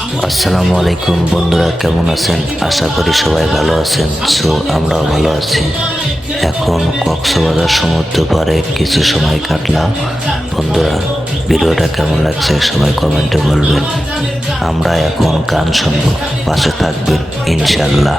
আসসালামু আলাইকুম বন্ধুরা, কেমন আছেন? আশা করি সবাই ভালো আছেন। আমরাও ভালো আছি। এখন কক্সবাজার সমুদ্র পাড়ে কিছু সময় কাটলাম। বন্ধুরা, ভিডিওটা কেমন লাগছে সবাই কমেন্টে বলবেন। আমরা এখন গান শুনবো, পাশে থাকবেন ইনশাল্লাহ।